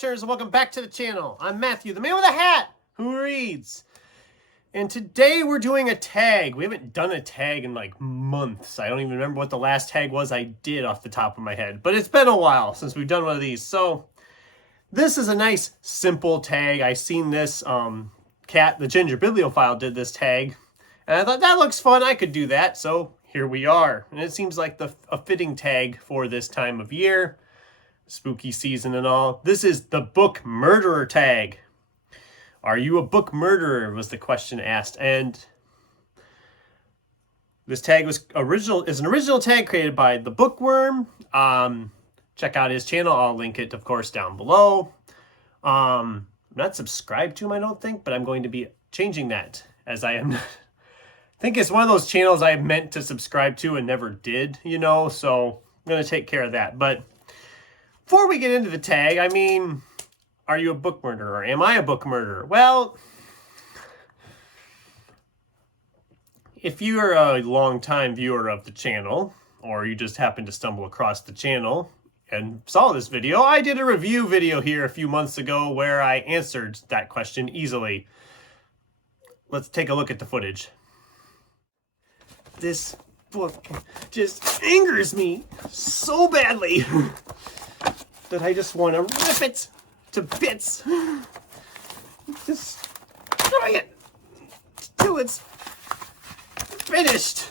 page-turners, and welcome back to the channel. I'm Matthew, the man with a hat who reads. And today we're doing a tag. We haven't done a tag in like months. I don't even remember what the last tag was I did off the top of my head. But it's been a while since we've done one of these. So this is a nice, simple tag. I seen this, Cat, the Ginger Bibliophile, did this tag. And I thought, that looks fun. I could do that. So here we are. And it seems like a fitting tag for this time of year. Spooky season and all. This is the book murderer tag. Are you a book murderer? Was the question asked. And this tag is an original tag created by the Bookworm. Check out his channel. I'll link it, of course, down below. I'm not subscribed to him, I don't think, but I'm going to be changing that, as I am. I think it's one of those channels I meant to subscribe to and never did, you know, so I'm going to take care of that. But before we get into the tag, I mean, are you a book murderer? Am I a book murderer? Well, if you're a long-time viewer of the channel, or you just happen to stumble across the channel and saw this video, I did a review video here a few months ago where I answered that question easily. Let's take a look at the footage. This book just angers me so badly that I just want to rip it to bits. Destroy it till it's finished.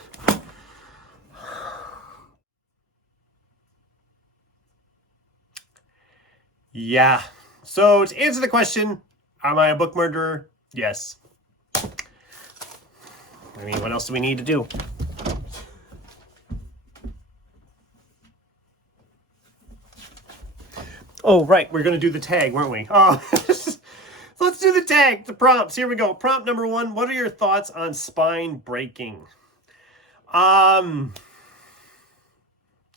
Yeah. So to answer the question, am I a book murderer? Yes. I mean, what else do we need to do? Oh, right. We're going to do the tag, weren't we? Oh, let's do the tag. The prompts. Here we go. Prompt number 1. What are your thoughts on spine breaking? It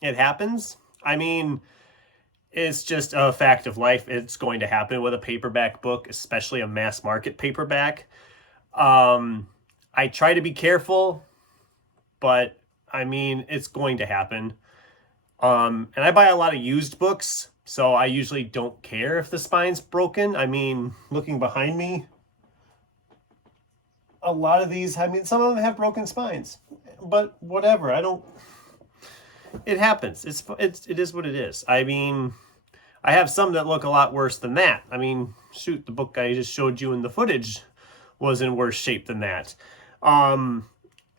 happens. I mean, it's just a fact of life. It's going to happen with a paperback book, especially a mass market paperback. I try to be careful, but I mean, it's going to happen. And I buy a lot of used books, so I usually don't care if the spine's broken. I mean, looking behind me, a lot of these, I mean, some of them have broken spines, but whatever. It happens. It is what it is. I mean, I have some that look a lot worse than that. I mean, shoot, the book I just showed you in the footage was in worse shape than that.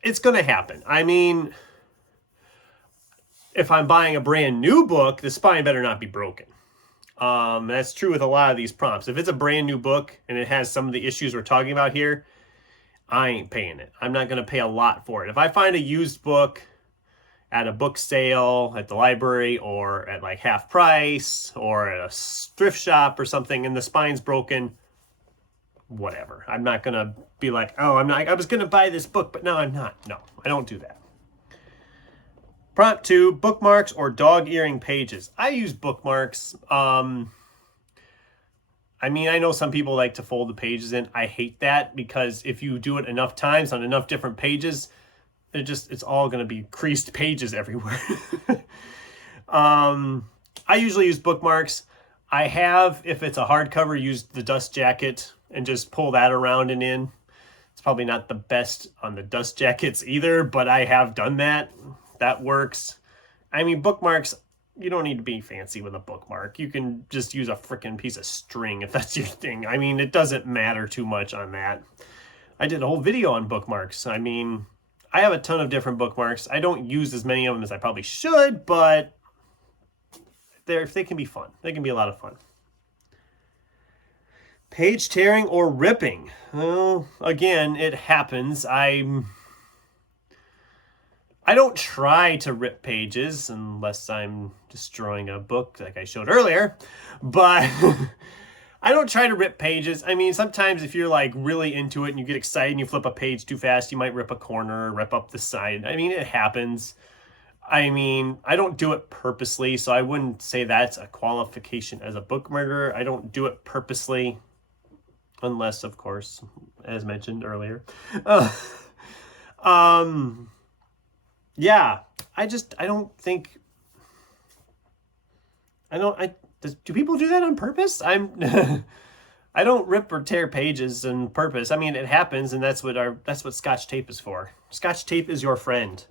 It's going to happen. I mean, if I'm buying a brand new book, the spine better not be broken. That's true with a lot of these prompts. If it's a brand new book and it has some of the issues we're talking about here, I ain't paying it. I'm not going to pay a lot for it. If I find a used book at a book sale at the library or at like half price or at a thrift shop or something and the spine's broken, whatever. I'm not going to be like, oh, I was going to buy this book, but no, I'm not. No, I don't do that. Prompt 2, bookmarks or dog-earing pages. I use bookmarks. I mean, I know some people like to fold the pages in. I hate that because if you do it enough times on enough different pages, it's all going to be creased pages everywhere. I usually use bookmarks. I have, if it's a hardcover, used the dust jacket and just pull that around and in. It's probably not the best on the dust jackets either, but I have done that. That works. I mean, bookmarks, you don't need to be fancy with a bookmark. You can just use a freaking piece of string if that's your thing. I mean, it doesn't matter too much on that. I did a whole video on bookmarks. I mean, I have a ton of different bookmarks. I don't use as many of them as I probably should, but they can be fun. They can be a lot of fun. Page tearing or ripping. Well, again, it happens. I don't try to rip pages unless I'm destroying a book like I showed earlier, but I don't try to rip pages. I mean, sometimes if you're like really into it and you get excited and you flip a page too fast, you might rip a corner, rip up the side. I mean, it happens. I mean, I don't do it purposely, so I wouldn't say that's a qualification as a book murderer. I don't do it purposely, unless, of course, as mentioned earlier. Yeah, I don't think, Do people do that on purpose? I don't rip or tear pages on purpose. I mean, it happens, and that's what Scotch tape is for. Scotch tape is your friend.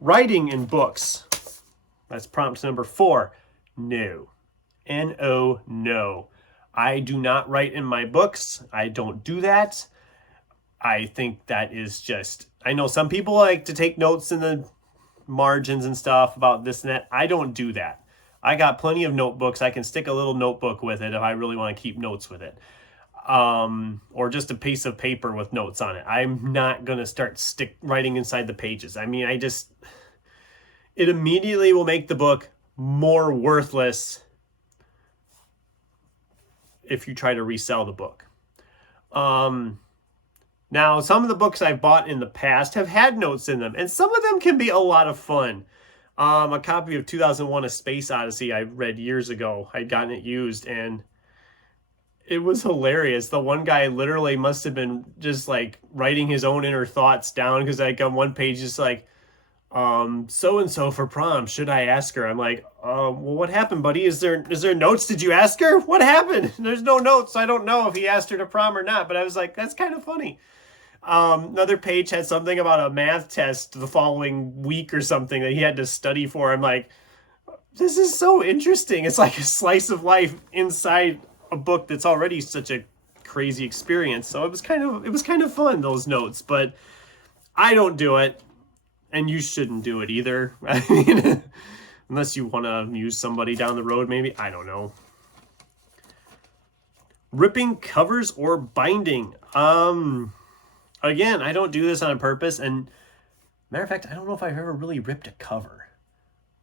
Writing in books. That's prompt number 4. No. N-O, no. I do not write in my books. I don't do that. I think that is just... I know some people like to take notes in the margins and stuff about this and that. I don't do that. I got plenty of notebooks. I can stick a little notebook with it if I really want to keep notes with it. Or just a piece of paper with notes on it. I'm not going to start writing inside the pages. I mean, it immediately will make the book more worthless if you try to resell the book. Now, some of the books I've bought in the past have had notes in them, and some of them can be a lot of fun. A copy of 2001: A Space Odyssey I read years ago. I'd gotten it used, and it was hilarious. The one guy literally must have been just like writing his own inner thoughts down, because like on one page it's like, so-and-so for prom, should I ask her? I'm like, well, what happened, buddy? Is there notes? Did you ask her? What happened? There's no notes. I don't know if he asked her to prom or not, but I was like, that's kind of funny. Another page had something about a math test the following week or something that he had to study for. I'm like, this is so interesting. It's like a slice of life inside a book that's already such a crazy experience. So it was kind of fun, those notes, but I don't do it, and you shouldn't do it either. I mean, unless you want to amuse somebody down the road, maybe. I don't know. Ripping covers or binding. Again, I don't do this on purpose, and matter of fact, I don't know if I've ever really ripped a cover.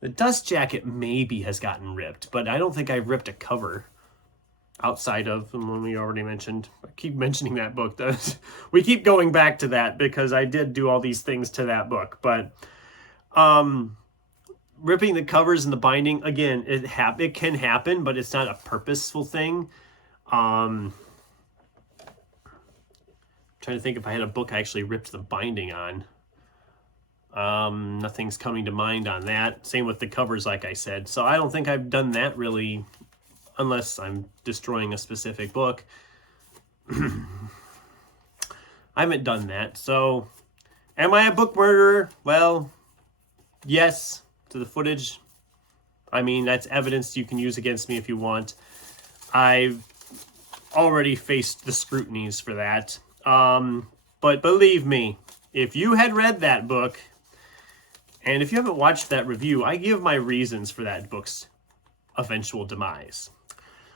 The dust jacket maybe has gotten ripped, but I don't think I've ripped a cover outside of the one we already mentioned. I keep mentioning that book. We keep going back to that because I did do all these things to that book. But ripping the covers and the binding, again, it can happen, but it's not a purposeful thing. Trying to think if I had a book I actually ripped the binding on. Nothing's coming to mind on that. Same with the covers, like I said. So I don't think I've done that really, unless I'm destroying a specific book. I haven't done that. So am I a book murderer? Well, yes, to the footage. I mean, that's evidence you can use against me if you want. I've already faced the scrutinies for that. But believe me, if you had read that book, and if you haven't watched that review, I give my reasons for that book's eventual demise.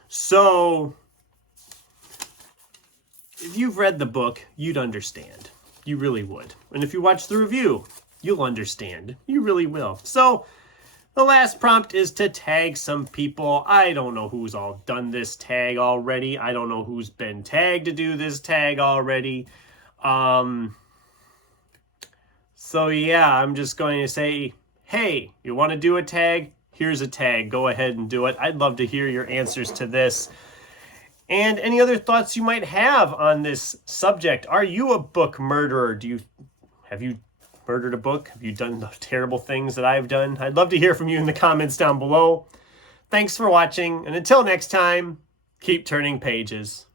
So, if you've read the book, you'd understand. You really would. And if you watch the review, you'll understand. You really will. So, the last prompt is to tag some people. I don't know who's all done this tag already. I don't know who's been tagged to do this tag already. So yeah, I'm just going to say, hey, you want to do a tag? Here's a tag. Go ahead and do it. I'd love to hear your answers to this. And any other thoughts you might have on this subject. Are you a book murderer? Have you murdered a book? Have you done the terrible things that I've done? I'd love to hear from you in the comments down below. Thanks for watching, and until next time, keep turning pages.